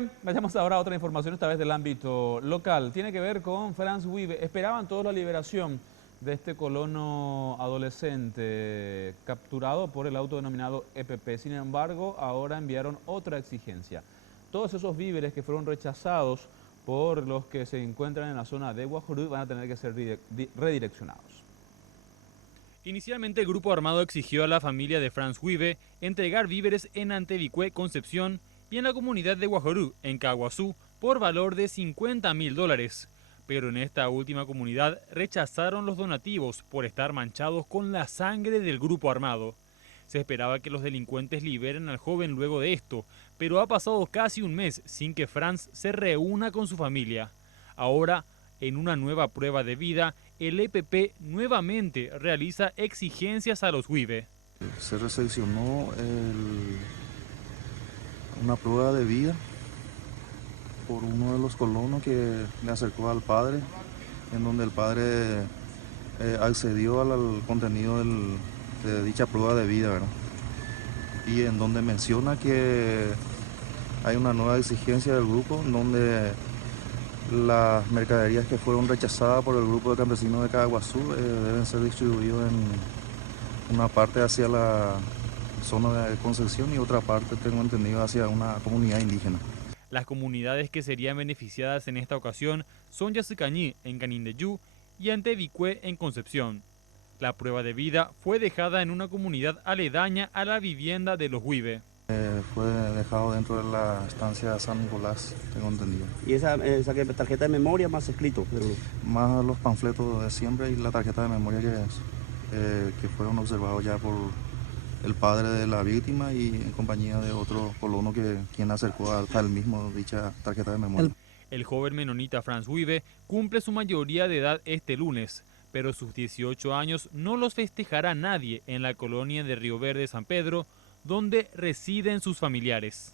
bien, vayamos ahora a otra información, esta vez del ámbito local. Tiene que ver con Franz Wibe. Esperaban todos la liberación de este colono adolescente capturado por el autodenominado EPP. Sin embargo, ahora enviaron otra exigencia. Todos esos víveres que fueron rechazados por los que se encuentran en la zona de Guajurú van a tener que ser redireccionados. Inicialmente el grupo armado exigió a la familia de Franz Wibe entregar víveres en Antevicué, Concepción, y en la comunidad de Guajurú, en Caguazú, por valor de $50.000. Pero en esta última comunidad rechazaron los donativos por estar manchados con la sangre del grupo armado. Se esperaba que los delincuentes liberen al joven luego de esto, pero ha pasado casi un mes sin que Franz se reúna con su familia. Ahora, en una nueva prueba de vida, el EPP nuevamente realiza exigencias a los Wibe. Se recepcionó una prueba de vida por uno de los colonos que le acercó al padre, en donde el padre accedió al contenido de dicha prueba de vida, ¿verdad? Y en donde menciona que hay una nueva exigencia del grupo, en donde las mercaderías que fueron rechazadas por el grupo de campesinos de Caguazú deben ser distribuidas en una parte hacia la zona de Concepción y otra parte, tengo entendido, hacia una comunidad indígena. Las comunidades que serían beneficiadas en esta ocasión son Yacycañí, en Canindeyú, y Antevicué, en Concepción. La prueba de vida fue dejada en una comunidad aledaña a la vivienda de los Wibe. Fue dejado dentro de la estancia San Nicolás, tengo entendido. ¿Y esa tarjeta de memoria más escrito? Más los panfletos de siempre y la tarjeta de memoria que fueron observados ya por el padre de la víctima y en compañía de otro colono quien acercó hasta el mismo dicha tarjeta de memoria. El joven menonita Franz Wibe cumple su mayoría de edad este lunes, pero sus 18 años no los festejará nadie en la colonia de Río Verde, San Pedro, donde residen sus familiares.